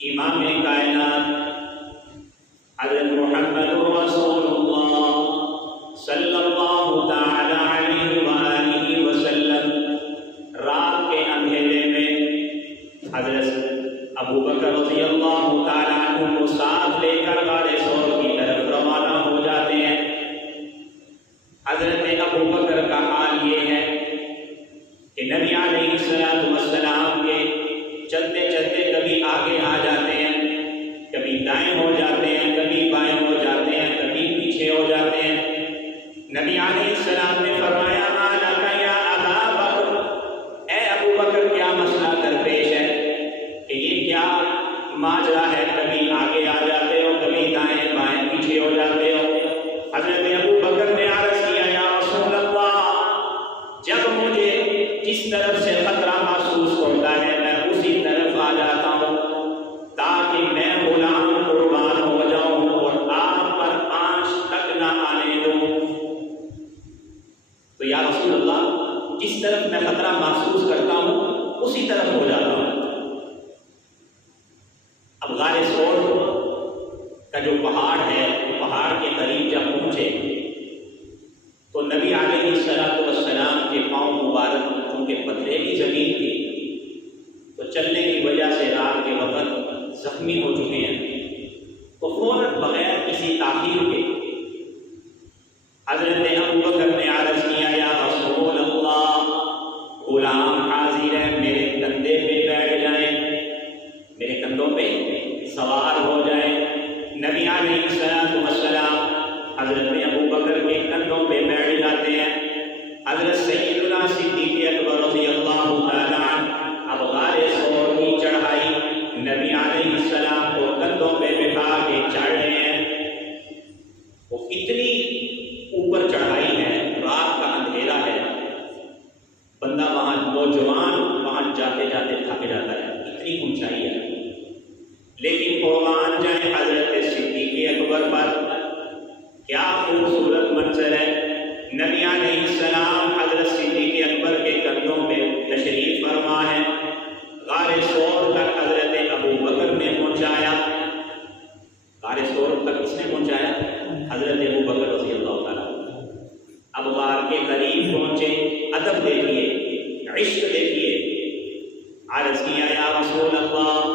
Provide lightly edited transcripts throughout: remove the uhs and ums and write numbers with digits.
امام کائنات حضرت محمد رسول اللہ صلی اللہ تعالی علیہ وآلہ وسلم رات کے اندھیرے میں حضرت ابو بکر رضی اللہ تعالیٰ عنہ کو ساتھ لے کر غار ثور کی طرف روانہ ہو جاتے ہیں۔ حضرت ابو بکر کا حال یہ ہے کہ نبی علیہ السلام کے چلتے چلتے کبھی آگے آ جاتے ہیں، کبھی دائیں ہو جاتے ہیں، کبھی بائیں ہو جاتے ہیں، کبھی پیچھے ہو جاتے ہیں۔ نبی علیہ السلام نے فرمایا ما لک یا ابا بکر، اے ابو بکر کیا مسئلہ درپیش ہے کہ یہ کیا ماجرا ہے، کبھی آگے آ جاتے ہو، کبھی دائیں بائیں پیچھے ہو جاتے ہو۔ حضرت ابو بکر نے عرض کیا یا رسول اللہ، جب مجھے جس طرف سے خطرہ محسوس ہوتا ہے میں اسی طرف آ جاتا ہوں تاکہ میں غلام قربان ہو جاؤں اور آپ پر آنچ تک نہ آنے دوں۔ تو یا رسول اللہ، جس طرف میں خطرہ محسوس کرتا ہوں اسی طرف ہو جاتا ہوں۔ اب غار ثور کا جو پہاڑ ہے وہ پہاڑ کے قریب جب پہنچے تو نبی علیہ السلام کے پاؤں مبارک چونکہ پتھریلی زمین تھی تو چلنے کی وجہ سے رات کے وقت زخمی ہو چکے ہیں، تو فوراً بغیر کسی تاخیر کے حضرت ابو بکر نے عرض کیا یا رسول اللہ، غلام حاضر ہے، میرے کندھے پہ بیٹھ جائیں، میرے کندھوں پہ سوار ہو جائیں۔ نبی علیہ السلام حضرت ابو بکر کے کندھوں پہ بیٹھ جاتے ہیں۔ حضرت سیدنا صدیق اکبر رضی اللہ تعالیٰ عنہ اب غار ثور کی چڑھائی نبی علیہ السلام کو کندھوں پہ بٹھا کے چڑھ رہے ہیں۔ وہ اتنی اوپر چڑھائی ہے، رات کا اندھیرا ہے، بندہ وہاں نوجوان وہاں جاتے جاتے تھک جاتا ہے، اتنی اونچائی ہے۔ لیکن قربان جائیں حضرت صدیق اکبر پر، کیا خوبصورت منظر ہے۔ نبی علیہ السلام حضرت صدیق اکبر کے کندھوں پہ تشریف فرما ہے، غار ثور تک حضرت ابو بکر نے پہنچایا۔ غار ثور تک کس نے پہنچایا؟ حضرت ابو بکر رضی اللہ تعالیٰ۔ اب غار کے قریب پہنچے، ادب دیکھیے، عشق دیکھیے، عرض کیا یا رسول اللہ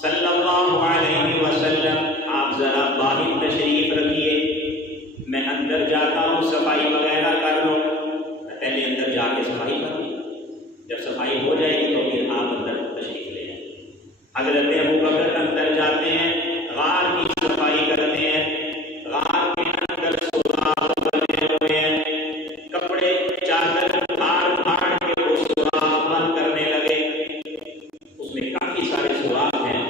صلی اللہ علیہ وسلم، آپ ذرا باہر تشریف رکھیے، میں اندر جاتا ہوں صفائی وغیرہ کر لو۔ پہلے اندر جا کے صفائی کر لوں، جب صفائی ہو جائے گی تو پھر آپ اندر تشریف لے جائیں۔ حضرت ابو بکر اندر جاتے ہیں، غار کی صفائی کرتے ہیں۔ غار کے اندر سوراخ بنے ہوئے ہیں، کپڑے چادر پھاڑ پھاڑ کے وہ سوراخ بند کرنے لگے۔ اس میں کافی سارے سوراخ ہیں،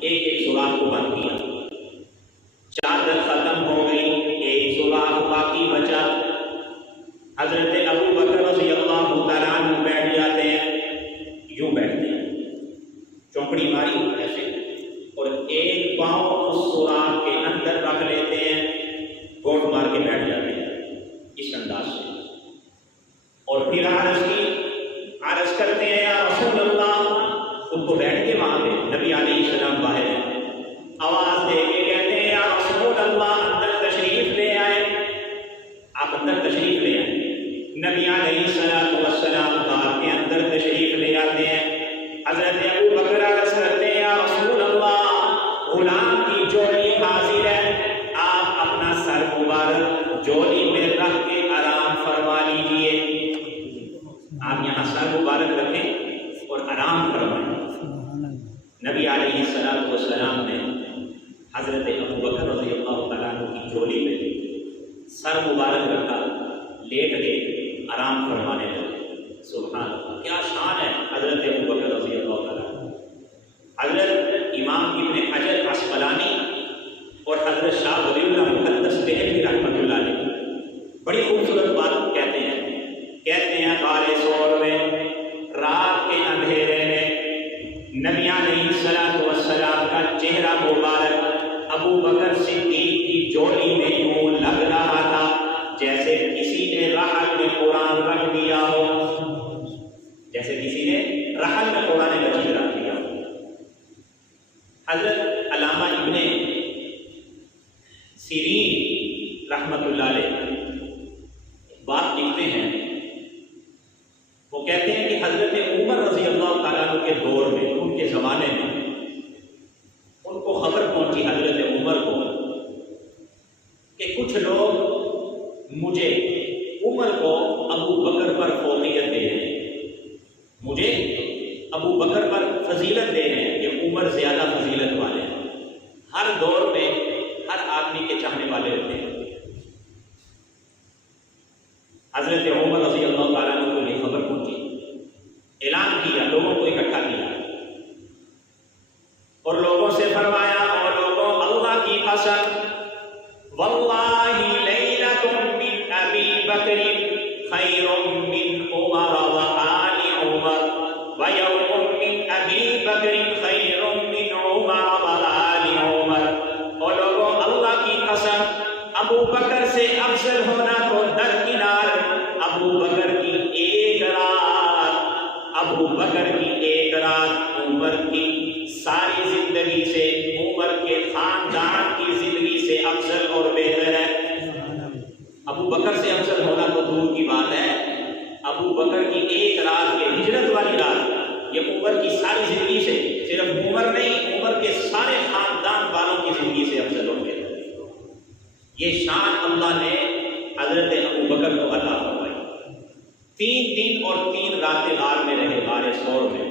ایک ایک سوراخ کو بند کیا، چادر ختم ہو گئی، ایک سوراخ باقی بچا۔ حضرت ابو بکر رضی اللہ تعالیٰ عنہ بیٹھ جاتے ہیں، یوں بیٹھتے ہیں، چونکڑی ماری ایسے، اور ایک پاؤں اس سوراخ کے اندر رکھ لیتے ہیں، گوٹ مار کے بیٹھ جاتے ہیں اس انداز سے، اور پھر عرض کرتے ہیں یا رسول اللہ، خود کو بیٹھ کے وہاں پہ نبی علیہ السلام باہر ہیں، آواز دے کے کہتے ہیں یا رسول اللہ اندر تشریف لے آئے، آپ اندر تشریف لے آئے۔ نبی علیہ السلام غار کے اندر تشریف لے آتے ہیں۔ حضرت ابو بکر عرض کرتے ہیں یا رسول اللہ، غلام کی جولی حاضر ہے، آپ اپنا سر مبارک جولی میں رکھ کے آرام فرما لیجیے۔ آپ یہاں سر مبارک رکھیں اور آرام فرمائیں۔ نبی علیہ السلام نے حضرت ابو بکر رضی اللہ تعالیٰ عنہ کی جولی میں سر مبارک رکھا، لیٹ گئے، آرام فرمانے لگے۔ سبحان اللہ، کیا شان ہے حضرت ابو بکر رضی اللہ تعالیٰ عنہ۔ حضرت امام ابن حجر عسقلانی اور حضرت شاہ ولی اللہ محدث دہلوی رحمۃ اللہ علیہ بڑی خوبصورت بات کہتے ہیں غار ثور میں رات کے اندھیرے میں نبی علیہ السلام کا چہرہ مبارک ابو بکر صدیق کی جولی میں یوں لگ رہا تھا جیسے کسی نے رحل میں قرآن رکھ دیا ہو، جیسے کسی نے رحل میں قرآن مجید رکھ دیا ہو۔ حضرت علامہ ابن سیرین رحمۃ اللہ علیہ بات لکھتے ہیں، وہ کہتے ہیں کہ حضرت عمر رضی اللہ تعالیٰ عنہ کے دور میں، ان کے زمانے میں ان کو خبر پہنچی حضرت عمر کو کہ کچھ لوگ مجھے عمر کو ابو بکر پر فوقیت دے رہے ہیں، مجھے ابو بکر پر فضیلت دے رہے ہیں کہ عمر زیادہ فضیلت والے ہیں۔ ہر دور میں ہر آدمی کے چاہنے والے ہوتے ہیں۔ حضرت عمر رضی اللہ تعالیٰ عنہ کو یہ خبر پہنچی، اعلان کیا، لوگوں کو اکٹھا کیا اور لوگوں سے فرمایا، اور لوگوں اللہ کی قسم، واللہ لیلۃ من ابی بکر خیر من عمر وآل عمر ویوم من ابی بکر خیر من عمر وآل عمر۔ اور لوگوں اللہ کی قسم، ابو بکر سے افضل ہونا تو درکنار، ابو بکر کی ایک رات، ابو بکر کی ایک رات عمر کی ساری زندگی سے، عمر کے خاندان کی زندگی سے افضل اور بہتر ہے۔ ابو بکر سے افضل ہونا تو دور کی بات ہے، ابو بکر کی ایک رات کے ہجرت والی رات، یہ عمر کی ساری زندگی سے، صرف عمر نہیں، عمر کے سارے خاندان والوں کی زندگی سے افضل اور بہتر ہے۔ یہ شان اللہ نے حضرت ابو بکر کو عطا فرمائی۔ 3 دن اور 3 راتیں غار میں رہے، غار ثور میں،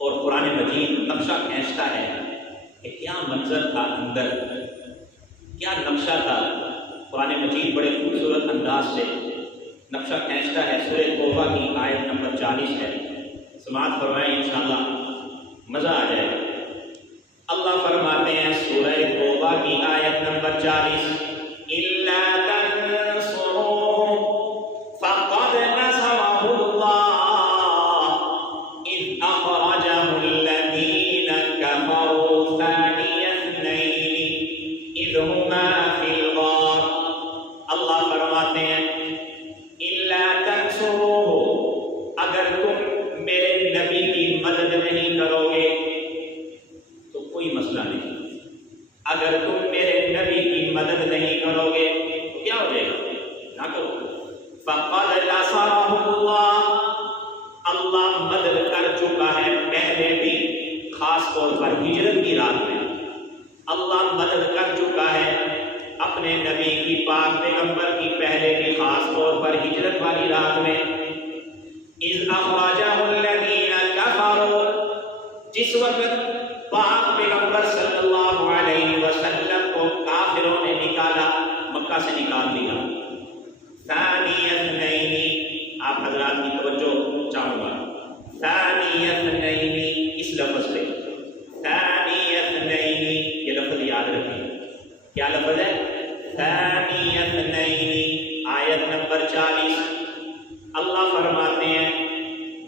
اور قرآن مجید نقشہ کھینچتا ہے کہ کیا منظر تھا اندر، کیا نقشہ تھا۔ قرآن مجید بڑے خوبصورت انداز سے نقشہ کھینچتا ہے۔ سورہ توبہ کی آیت نمبر 40 ہے، سماعت فرمائیں، انشاءاللہ مزہ آ جائے گا۔ اللہ فرماتے ہیں سورہ توبہ کی آیت نمبر 40، إِلَّا تَنْصُرُوهُ فَقَدْ نَصَرَهُ اللَّهُ إِذْ أَخْرَجَهُ الَّذِينَ كَفَرُوا ثَانِيَ اثْنَيْنِ إِذْ هُمَا فِي الْغَارِ۔ اللہ فرماتے ہیں إِلَّا تَنْصُرُوهُ، اگر تم میرے نبی کی مدد نہیں کرو گے تو کوئی مسئلہ نہیں، اگر تم میرے نبی کی مدد نہیں کرو گے تو کیا ہو جائے گا؟ نہ کرو۔ فَقَدْ نَصَرَهُ اللَّهُ، اللہ مدد کر چکا ہے پہلے بھی، خاص طور پر ہجرت کی رات میں اللہ مدد کر چکا ہے اپنے نبی کی پاک پیغمبر کی، پہلے بھی خاص طور پر ہجرت والی رات میں۔ اِذْ أَخْرَجَهُ الَّذِينَ كَفَرُوا، جس وقت پاک پیغمبر صلی اللہ علیہ وسلم کو کافروں نے نکالا، مکہ سے نکال دیا۔ ثانی اثنین، آپ حضرات کی توجہ چاہوں گا، ثانی اثنین اس لفظ پہ، ثانی اثنین یہ لفظ یاد رکھیں، کیا لفظ ہے؟ ثانی اثنین، آیت نمبر 40۔ اللہ فرماتے ہیں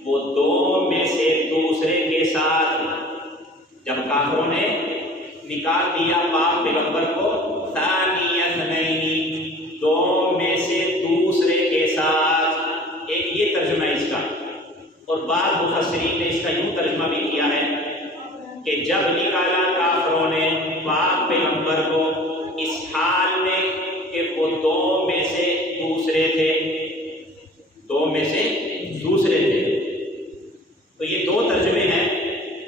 وہ دو میں سے دوسرے کے ساتھ، جب کافروں نے نکال دیا پاک پیغمبر کو، ثانی اثنین، دو میں سے دوسرے کے ساتھ، ایک یہ ترجمہ ہے اس کا، اور بعض مفسرین نے اس کا یوں ترجمہ بھی کیا ہے کہ جب نکالا کافروں نے پاک پیغمبر کو اس حال میں کہ وہ دو میں سے دوسرے تھے، دو میں سے دوسرے تھے۔ تو یہ 2 ترجمے ہیں،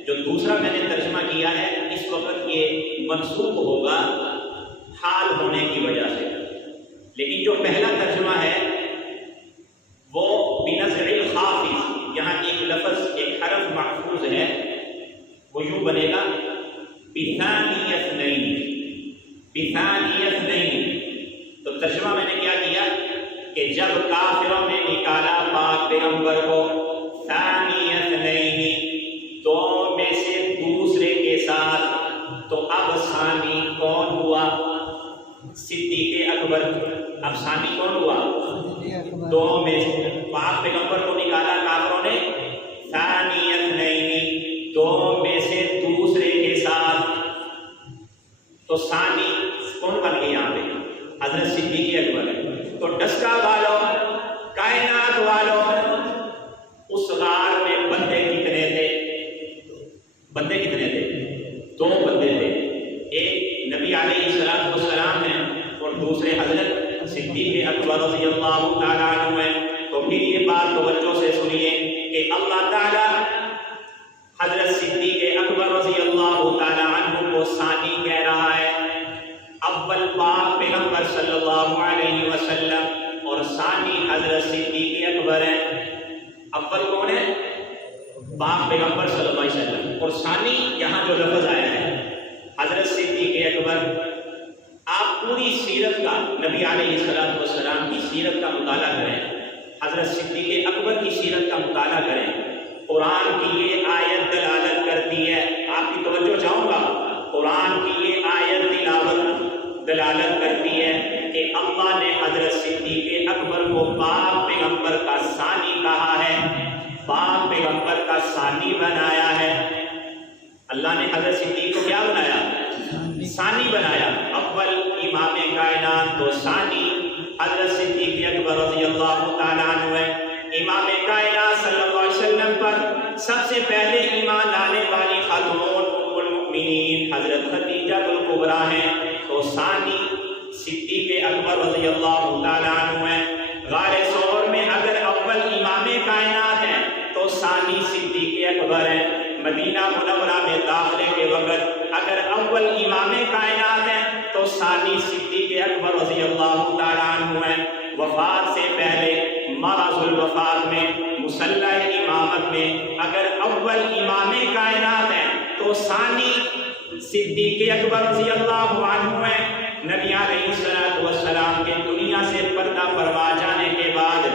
جو دوسرا میں نے ترجمہ کیا ہے اس وقت یہ منسوخ ہوگا حال ہونے کی وجہ سے، لیکن جو پہلا ترجمہ ہے وہ بنزع الخافض، یہاں ایک لفظ، ایک حرف محفوظ ہے، وہ یوں بنے گا بثانی اثنین، بثانی اثنین۔ تو ترجمہ میں نے کیا کیا کہ جب کافروں نے نکالا پاک پیغمبر کو، ثانی اثنین، دو میں سے دوسرے کے ساتھ، تو اب ثانی کون ہوا؟ صدیق اکبر۔ اب ثانی کون ہوا؟ دو میں سے، پاک پیغمبر کو نکالا کافروں نے، ثانی اثنین، دو میں سے دوسرے کے ساتھ، تو ثانی کون بن گئے یہاں پہ؟ حضرت صدیق اکبر۔ تو ڈسکا والوں، کائنات والوں، اس غار میں بندے کتنے تھے؟ بندے کتنے تھے؟ دو بندے تھے، ایک نبی علیہ السلام ہیں اور دوسرے حضرت صدیق اکبر رضی اللہ تعالیٰ عنہ ہیں۔ تو پھر یہ بات توجہ سے سنیے کہ اللہ تعالیٰ حضرت صدیق اکبر رضی اللہ تعالیٰ عنہ کو ثانی کہہ رہا ہے، اول پاک پیغمبر صلی اللہ علیہ وسلم اور ثانی حضرت صدیق اکبر ہیں۔ اول کون ہے؟ پاک پیغمبر صلی اللہ علیہ وسلم، اور ثانی یہاں جو لفظ آیا ہے حضرت صدیق اکبر۔ آپ پوری سیرت کا، نبی علیہ السلام کی سیرت کا مطالعہ کریں، حضرت صدیق اکبر کی سیرت کا مطالعہ کریں۔ قرآن کی یہ آیت دلالت کرتی ہے، آپ کی توجہ چاہوں گا، قرآن کی یہ آیت دلالت کرتی ہے کہ اللہ نے حضرت صدیق اکبر کو پاک پیغمبر کا ثانی کہا ہے، پاک پیغمبر کا ثانی بنایا ہے۔ اللہ نے حضرت صدیق کو کیا بنایا؟ ثانی بنایا۔ اول امام کائنات تو ثانی حضرت صدیق اکبر رضی اللہ تعالیٰ عنہ ہے۔ امام کائنات صلی اللہ علیہ وسلم پر سب سے پہلے ایمان لانے والی خاتون ام المؤمنین حضرت خدیجہ الکبریٰ ہیں، تو ثانی صدیق اکبر رضی اللہ تعالیٰ عنہ ہیں۔ غار ثور میں اگر اول امام کائنات ہیں تو ثانی صدیق اکبر ہیں۔ مدینہ منورہ میں داخلے کے وقت اگر اول امام کائنات ہیں تو ثانی صدیق اکبر رضی اللہ تعالیٰ عنہ ہیں۔ وفات سے پہلے مرض الوفات میں، مصلی امامت میں اگر اول امام کائنات ہیں تو ثانی صدیق اکبر رضی اللہ عنہ ہیں۔ نبی علیہ السلام کے دنیا سے پردہ فرما جانے کے بعد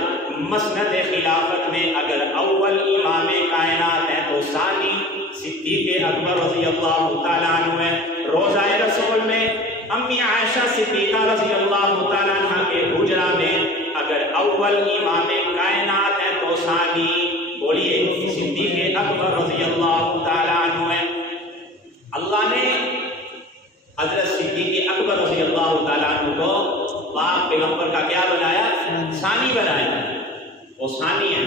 مسند خلافت میں اگر اول امام کائنات ہیں تو ثانی صدیق اکبر رضی اللہ تعالیٰ عنہ ہیں۔ روضہ رسول میں امی عائشہ صدیقہ رضی اللہ تعالیٰ عنہ کے حجرہ میں اگر اول امام کائنات ہے تو ثانی بولیے صدیق اکبر رضی اللہ تعالیٰ عنہ ہے۔ اللہ نے حضرت صدیق اکبر رضی اللہ تعالیٰ عنہ کو پاک پیغمبر کا کیا بنایا؟ ثانی بنایا، وہ ثانی ہے۔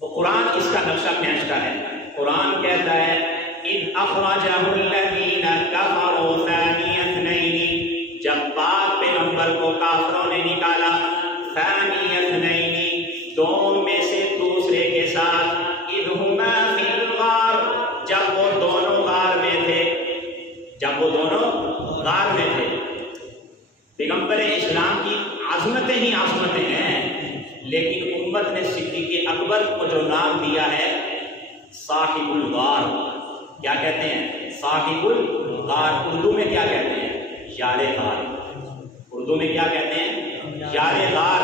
تو قرآن اس کا نقشہ کھینچتا ہے۔ قرآن کہتا ہے اِذْ أَخْرَجَهُ الَّذِينَ كَفَرُوا ثَانِيَ اثْنَيْنِ، جب پاک پیغمبر کو کافروں نے نکالا، ثَانِيَ اثْنَيْنِ، دو میں سے دوسرے کے ساتھ، اِذْ هُمَا فِي الْغَارِ، جب وہ دونوں غار میں تھے، جب وہ دونوں غار میں تھے۔ پیغمبر اسلام کی عظمتیں ہی عظمتیں ہیں، لیکن امت نے صدیق اکبر کو جو نام دیا ہے صاحب الغار، کیا کہتے ہیں؟ صاحب الغار۔ اردو میں کیا کہتے ہیں؟ یار غار۔ اردو میں کیا کہتے ہیں؟ یار غار۔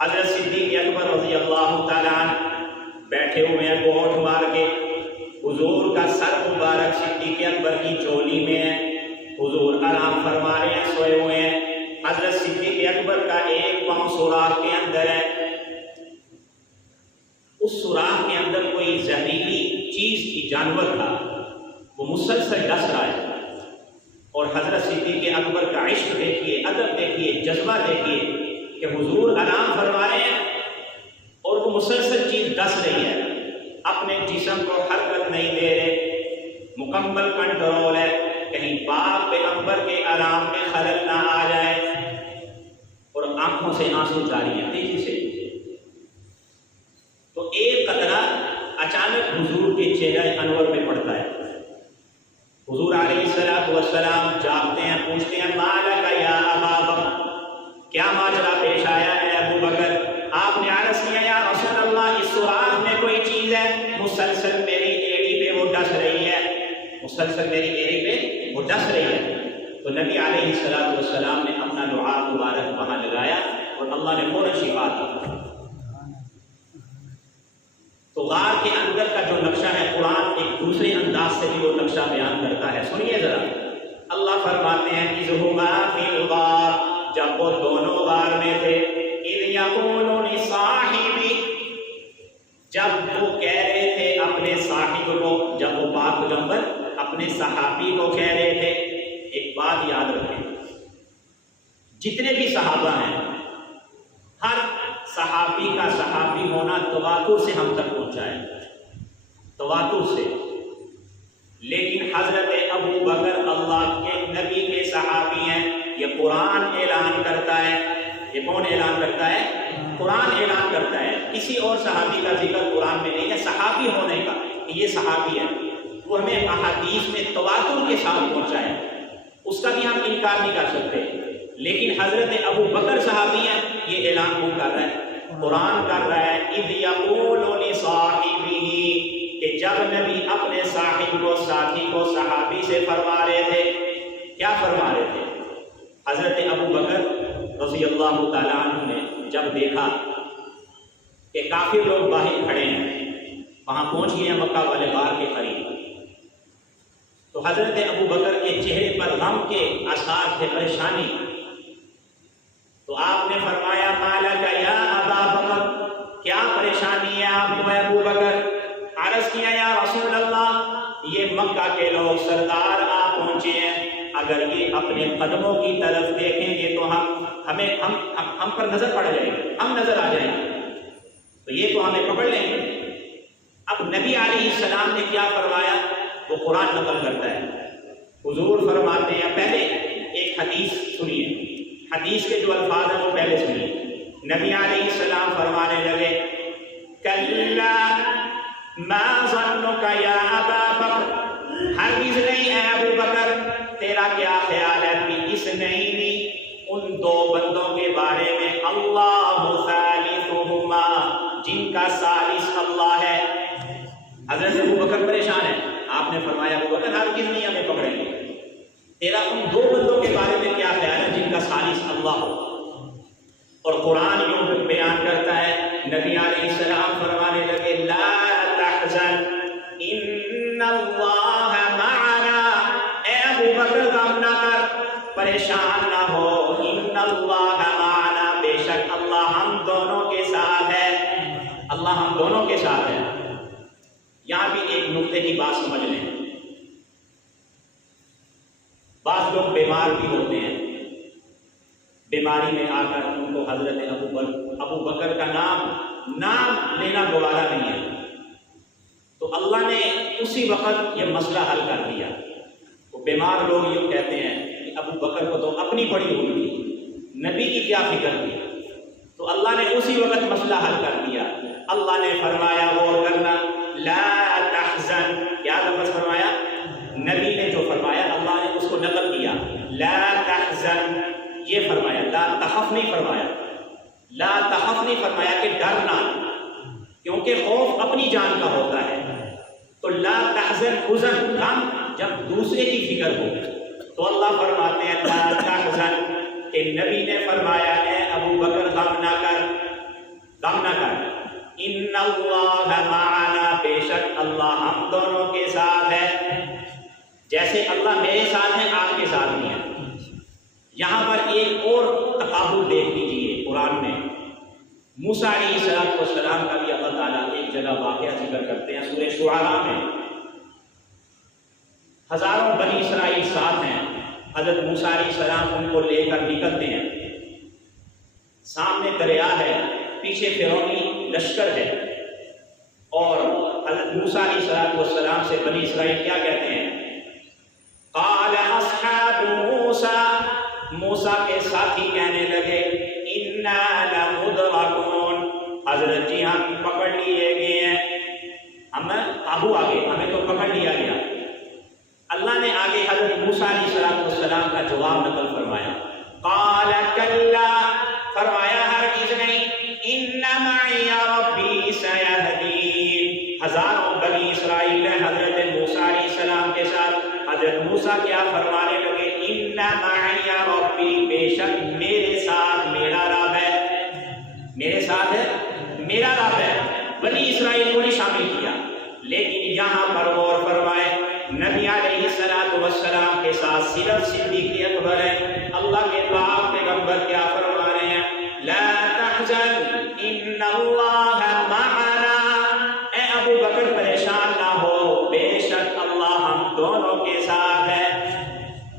حضرت صدیق اکبر رضی اللہ تعالیٰ عنہ بیٹھے ہوئے ہیں گوٹ مار کے، حضور کا سر مبارک صدیق اکبر کی چولی میں ہے، حضور آرام فرما رہے ہیں، سوئے ہوئے ہیں۔ حضرت صدیق اکبر کا ایک پاؤں سوراخ کے اندر ہے، اس سوراخ کے اندر کوئی زہریلی چیز کی جانور تھا، وہ مسلسل ڈس رہا ہے، اور حضرت صدیق اکبر کا عشق دیکھیے، ادب دیکھیے، جذبہ دیکھیے کہ حضور آرام فرما رہے ہیں اور وہ مسلسل چیز ڈس رہی ہے، اپنے جسم کو حرکت نہیں دے رہے، مکمل کنٹرول ہے، کہیں پاک پیغمبر کے آرام میں خلل نہ آ جائے، اور آنکھوں سے آنسو جاری ہیں تیزی سے۔ تو ایک قطرہ اچانک حضور کے چہرہ انور پہ پڑتا ہے۔ حضور علیہ السلام جاگتے ہیں، پوچھتے ہیں مالک یا ابا بکر، کیا ماجرا پیش آیا ہے ابو بکر؟ آپ نے عرض کیا یا رسول اللہ، اس سوراخ میں کوئی چیز ہے، مسلسل میری ایڑی پہ وہ ڈس رہی ہے، مسلسل میری ایڑی پہ وہ ڈس رہی ہے۔ تو نبی علیہ السلام نے اپنا دعا مبارک وہاں لگایا اور اللہ نے فوراً شفا دی۔ تو غار کے اندر کا جو نقشہ ہے، قرآن ایک دوسرے انداز سے بھی وہ نقشہ بیان کرتا ہے، سنیے ذرا۔ اللہ فرماتے ہیں اِذْ هُمَا فِي الْغَارِ، جب وہ دونوں غار میں تھے، اِذْ يَقُولُ لِصَاحِبِهِ، جب وہ کہہ رہے تھے اپنے صاحب کو، جب وہ پاک پیغمبر اپنے صحابی کو کہہ رہے تھے۔ ایک بات یاد رکھیں، جتنے بھی صحابہ ہیں، ہر صحابی کا صحابی ہونا تواتر سے ہم تک پہنچا ہے۔ تواتر سے، لیکن حضرت ابو بکر اللہ کے نبی کے صحابی ہیں، یہ قرآن اعلان کرتا ہے۔ یہ کون اعلان کرتا ہے؟ قرآن اعلان کرتا ہے، کسی اور صحابی کا ذکر قرآن میں نہیں ہے صحابی ہونے کا، یہ صحابی ہے، وہ ہمیں احادیث میں تواتر کے ساتھ پہنچا ہے، اس کا بھی ہم انکار نہیں کر سکتے، لیکن حضرت ابو بکر صحابی ہیں، یہ اعلان کون کر رہا ہے؟ قرآن کر رہا ہے۔ اذ یقول لصاحبہ، کہ جب نبی اپنے صاحب کو، ساتھی کو، صحابی سے فرما رہے تھے، کیا فرما رہے تھے؟ حضرت ابو بکر رضی اللہ تعالیٰ عنہ نے جب دیکھا کہ کافر لوگ باہر کھڑے ہیں، وہاں پہنچ گئے ہیں مکہ والے غار کے قریب، تو حضرت ابو بکر کے چہرے پر غم کے آثار تھے، پریشانی، تو آپ نے فرمایا مالک یا ابا بکر، کیا پریشانی ہے آپ کو ابو بکر؟ عرض کیا یا رسول اللہ، یہ مکہ کے لوگ سردار آپ پہنچے ہیں، اگر یہ اپنے قدموں کی طرف دیکھیں گے تو ہم پر نظر پڑ جائے گی، ہم نظر آ جائیں گے، تو یہ تو ہمیں پکڑ لیں گے۔ اب نبی علیہ السلام نے کیا فرمایا؟ وہ قرآن نقل کرتا ہے، حضور فرماتے ہیں، پہلے ایک حدیث سنیے، حدیث کے جو الفاظ ہیں وہ پہلے سنیے۔ نبی علیہ السلام فرمانے لگے کلا ما ظنک یا ابا بکر، ہرگز نہیں اے ابو بکر، تیرا کیا خیال ہے کہ اس نہیں ان دو بندوں کے بارے میں، اللہ ثالثہما، جن کا ثالث اللہ ہے۔ حضرت ابو بکر پریشان ہے، آپ نے فرمایا ابو بکر ہرگز نہیں ہمیں پکڑیں گے، تیرا ان دو بندوں کے بارے میں کیا خیال ہے جن کا ثالث اللہ ہو؟ اور قرآن یوں بیان کرتا ہے، نبی علیہ السلام فرمانے لگے لا تحزن ان اللہ معنا، اے ابو بکر غم نہ کر، پریشان نہ ہو، ان اللہ معنا، بے شک اللہ ہم دونوں کے ساتھ ہے، اللہ ہم دونوں کے ساتھ ہے۔ یہاں بھی ایک نقطے کی بات سمجھ لیں، بعض لوگ بیمار بھی ہوتے ہیں، بیماری میں آ کر ان کو حضرت ابو بکر کا نام لینا گوارا نہیں ہے، تو اللہ نے اسی وقت یہ مسئلہ حل کر دیا۔ تو بیمار لوگ یہ کہتے ہیں کہ ابو بکر کو تو اپنی پڑی ہوئی تھی، نبی کی کیا فکر تھی، تو اللہ نے اسی وقت مسئلہ حل کر دیا۔ اللہ نے فرمایا غور کرنا لا تحزن، کیا لفظ فرمایا؟ نبی نے جو فرمایا اللہ نے اس کو نقل کیا، لا تحزن، یہ فرمایا، لا تخف نہیں فرمایا، لا تخف نہیں فرمایا کہ ڈرنا، کیونکہ خوف اپنی جان کا ہوتا ہے، تو لا تحزن، حزن، غم جب دوسرے کی فکر ہو، تو اللہ فرماتے ہیں لا تحزن، کہ نبی نے فرمایا اے ابو بکر غم نہ کر، غم نہ کر، ان اللہ معنا، بے شک اللہ ہم دونوں کے ساتھ ہے، جیسے اللہ میرے ساتھ ہے آپ کے ساتھ نہیں ہے۔ یہاں پر ایک اور تقابل دیکھ لیجیے، قرآن میں موسیٰ علیہ السلام کا بھی اللہ تعالیٰ ایک جگہ واقعہ ذکر کرتے ہیں، سورہ شعراء میں ہزاروں بنی اسرائیل ساتھ ہیں، حضرت موسیٰ علیہ السلام ان کو لے کر نکلتے ہیں، سامنے دریا ہے، پیچھے فرعونی لشکر ہے، اور حضرت موسیٰ علیہ السلام سے بنی اسرائیل کیا کہتے ہیں؟ قال اصحاب موسیٰ، موسیٰ کے ساتھی کہنے لگے انا لمدرکون، حضرت جی ہم پکڑ لیے گئے ہیں، ہم قابو آ گئے، ہمیں تو پکڑ لیا گیا۔ اللہ نے آگے حضرت موسیٰ علیہ السلام کا جواب نقل فرمایا، قال کلا، فرمایا ہرگز نہیں، ان معی ربی سیہدین، ہزاروں بنی اسرائیل نے حضرت موسیٰ علیہ السلام کے ساتھ، حضرت موسیٰ کیا فرمانے لگے ان معی ربی، بے شک میرے ساتھ میرا رب ہے، میرے ساتھ ہے میرا رب ہے، بنی اسرائیل کو نہیں شامل کیا، لیکن یہاں پر غور فرمائے نبی علیہ السلام کے ساتھ صرف صدیق اکبر ہے، اللہ کے پاک پیغمبر کیا فرما رہے ہیں لا تحزن ان اللہ معنا، اے ابو بکر پریشان نہ ہو، بے شک اللہ ہم دونوں کے ساتھ ہے۔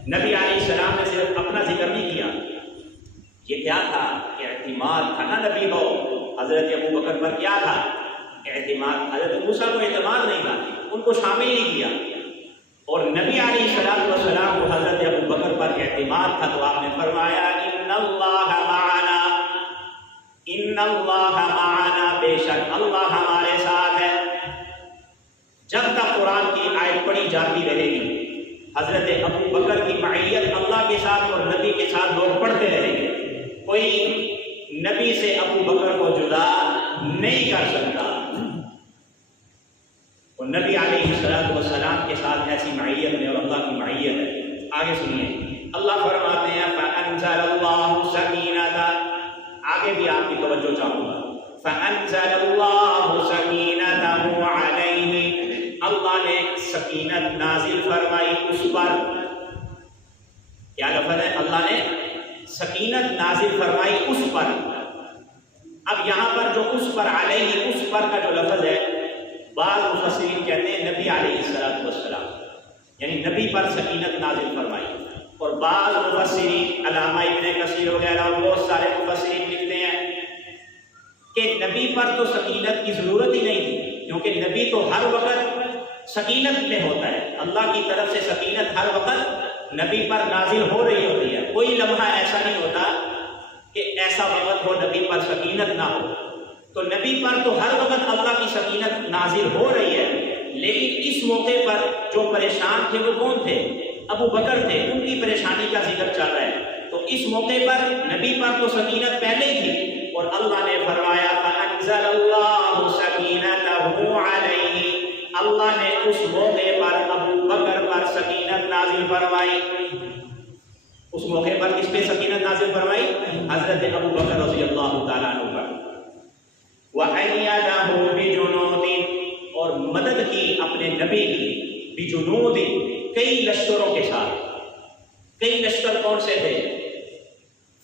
نبی علیہ السلام نے صرف اپنا ذکر نہیں کیا، یہ کیا تھا؟ اعتماد تھا نا نبی کو، حضرت ابو بکر پر کیا تھا؟ اعتماد۔ حضرت موسیٰ کو اعتماد نہیں تھا، کو شامل نہیں کیا، اور نبی علیہ الصلوۃ والسلام کو حضرت ابو بکر پر اعتماد تھا تو آپ نے فرمایا ان اللہ معنا، ان اللہ معنا، بے شک اللہ ہمارے ساتھ ہے۔ جب تک قرآن کی آیت پڑھی جاتی رہے گی حضرت ابو بکر کی معیت اللہ کے ساتھ اور نبی کے ساتھ لوگ پڑھتے رہیں گے، کوئی نبی سے ابو بکر کو جدا نہیں کر سکتا، اور نبی علیہ السلام کے ساتھ ایسی معیت ہے اور اللہ کی معیت ہے۔ آگے سنیے، اللہ فرماتے ہیں فَأَنزَلَ اللَّهُ سَكِينَتَهُ، آگے بھی آپ کی توجہ چاہوں گا، فَأَنزَلَ اللَّهُ سَكِينَتَهُ عَلَيْهِ، اللہ نے سکینت نازل فرمائی اس پر۔ کیا لفظ ہے؟ اللہ نے سکینت نازل فرمائی اس پر۔ اب یہاں پر جو اس پر علیہ، اس پر کا جو لفظ ہے، بعض مفسرین کہتے ہیں نبی علیہ السلام، یعنی نبی پر سکینت نازل فرمائی، اور بعض مفسرین علامہ ابن کثیر وغیرہ اور بہت سارے مفسرین لکھتے ہیں کہ نبی پر تو سکینت کی ضرورت ہی نہیں تھی، کیونکہ نبی تو ہر وقت سکینت میں ہوتا ہے، اللہ کی طرف سے سکینت ہر وقت نبی پر نازل ہو رہی ہوتی ہے، کوئی لمحہ ایسا نہیں ہوتا کہ ایسا وقت ہو نبی پر سکینت نہ ہو، تو نبی پر تو ہر وقت اللہ کی سکینت نازل ہو رہی ہے، لیکن اس موقع پر جو پریشان تھے وہ کون تھے؟ ابو بکر تھے، ان کی پریشانی کا ذکر چل رہا ہے، تو اس موقع پر نبی پر تو سکینت پہلے ہی تھی، اور اللہ نے فرمایا فَأَنزَلَ اللَّهُ سَكِينَتَهُ عَلَيْهِ، اللہ نے اس موقع پر ابو بکر پر سکینت نازل فرمائی۔ اس موقع پر کس پہ سکینت نازل فرمائی؟ حضرت ابو بکر رضی اللہ تعالیٰ عنہ پر۔ وَأَيَّدَهُ بِجُنُودٍ، اور مدد کی اپنے نبی کی، بِجُنُودٍ، کئی لشکروں کے ساتھ۔ کئی لشکر کون سے تھے؟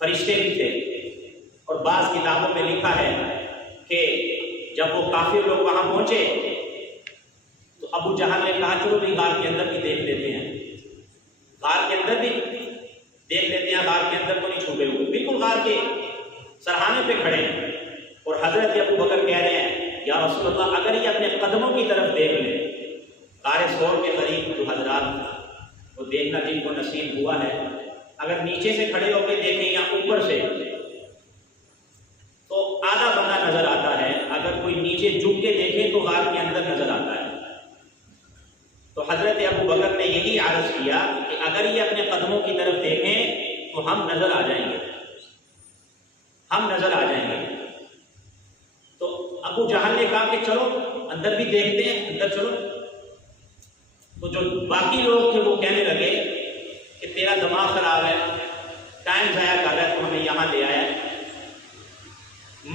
فرشتے بھی تھے، اور بعض کتابوں میں لکھا ہے کہ جب وہ کافر لوگ وہاں پہنچے تو ابو جہل نے کہا چلو بھی غار کے اندر بھی دیکھ لیتے ہیں، غار کے اندر بھی دیکھ لیتے ہیں، غار کے اندر کو نہیں چھپے ہوئے، بالکل غار کے سرحانے پہ کھڑے ہیں، اور حضرت ابو بکر کہہ رہے ہیں یا رسول اللہ اگر یہ اپنے قدموں کی طرف دیکھ لیں، غار ثور کے قریب جو حضرات وہ دیکھنا جن کو نصیب ہوا ہے، اگر نیچے سے کھڑے ہو کے دیکھیں یا اوپر سے تو آدھا بندہ نظر آتا ہے، اگر کوئی نیچے جھک کے دیکھے تو غار کے اندر نظر آتا ہے۔ تو حضرت ابو بکر نے یہی عرض کیا کہ اگر یہ اپنے قدموں کی طرف دیکھیں تو ہم نظر آ جائیں گے، ہم نظر آ جائیں گے۔ تو ابو جہل نے کہا کہ چلو اندر بھی دیکھتے ہیں، اندر چلو۔ تو جو باقی لوگ تھے وہ کہنے لگے کہ تیرا دماغ خراب ہے، ٹائم ضائع کر رہا ہے، تو ہمیں یہاں لے آیا۔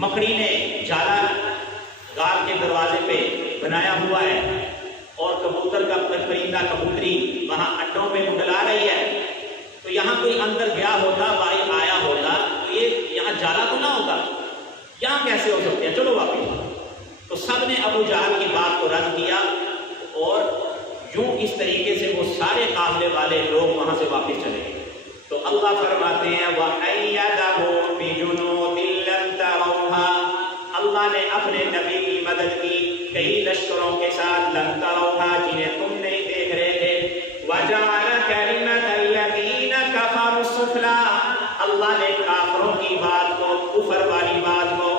مکڑی نے جالا غار کے دروازے پہ بنایا ہوا ہے، اور کبوتر کا پرندہ کبوتری وہاں اڈوں میں منڈلا رہی ہے، تو یہاں کوئی اندر گیا ہوتا، باہر آیا ہوتا تو یہ یہاں جالا تو نہ ہوتا، یہاں کیسے ہو سکتے ہیں، چلو واپس۔ تو سب نے ابو جہل کی بات کو رد کیا، اور یوں اس طریقے سے وہ سارے قافلے والے لوگ وہاں سے واپس چلے گئے۔ تو اللہ فرماتے ہیں وَأَيَّدَهُ بِجُنُودٍ لَّمْ تَرَوْهَا، اللہ نے اپنے نبی کی مدد کی کئی لشکروں کے ساتھ، لَّمْ تَرَوْهَا، جنہیں تم نہیں دیکھ رہے تھے، وَجَعَلَ كَلِمَةَ الَّذِينَ كَفَرُوا السُّفْلَىٰ، اللہ نے کافروں کی بات کو، کفر والی بات کو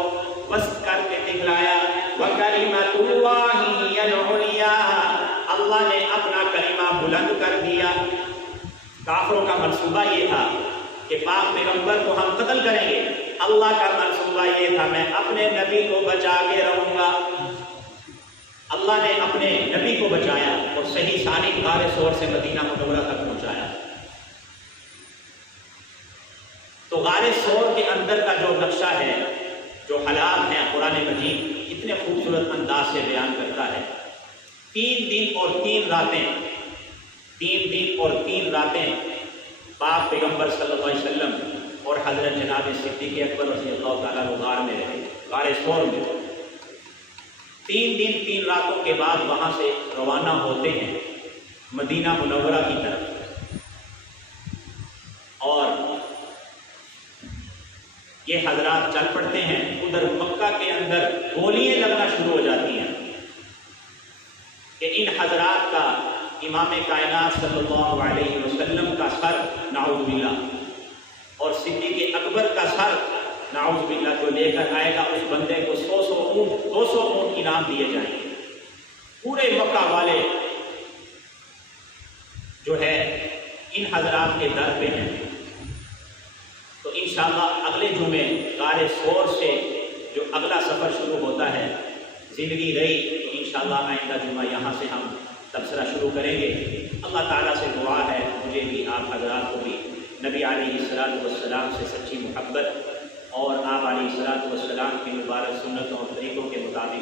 پست کر کے دکھلایا، وَكَلِمَةُ اللَّهِ هِيَ الْعُلْيَا، اللہ نے اپنا کلمہ بلند کر دیا۔ کافروں کا منصوبہ یہ تھا کہ پاک پیغمبر کو ہم قتل کریں گے، اللہ کا منصوبہ یہ تھا میں اپنے نبی کو بچا کے رہوں گا۔ اللہ نے اپنے نبی کو بچایا اور صحیح سالم غار ثور سے مدینہ منورہ تک پہنچایا۔ تو غار ثور کے اندر کا جو نقشہ ہے، جو حالات ہیں، قرآن مجید اتنے خوبصورت انداز سے بیان کرتا ہے۔ 3 دن اور 3 راتیں، 3 دن اور 3 راتیں پاک پیغمبر صلی اللہ علیہ وسلم اور حضرت جناب صدیق اکبر رضی اللہ تعالیٰ عنہ غار میں رہے، غار ثور میں۔ 3 دن 3 راتوں کے بعد وہاں سے روانہ ہوتے ہیں مدینہ منورہ کی طرف، اور یہ حضرات چل پڑتے ہیں۔ ادھر مکہ کے اندر گولیاں لگنا شروع ہو جاتی ہیں کہ ان حضرات کا امام کائنات صلی اللہ علیہ وسلم کا سر نعوذ باللہ اور صدیق اکبر کا سر نعوذ باللہ جو لے کر آئے گا اس بندے کو 100 اونٹ 200 اونٹ انعام دیے جائیں گے. پورے مکہ والے جو ہے ان حضرات کے در پہ ہیں. تو انشاءاللہ اگلے جمعے غار ثور سے جو اگلا سفر شروع ہوتا ہے، زندگی رہی تو انشاءاللہ آئندہ جمعہ یہاں سے ہم تبصرہ شروع کریں گے. اللہ تعالیٰ سے دعا ہے مجھے بھی آپ حضرات کو بھی نبی علیہ الصلوۃ والسلام سے سچی محبت اور آپ علیہ الصلوۃ والسلام کی مبارک سنتوں اور طریقوں کے مطابق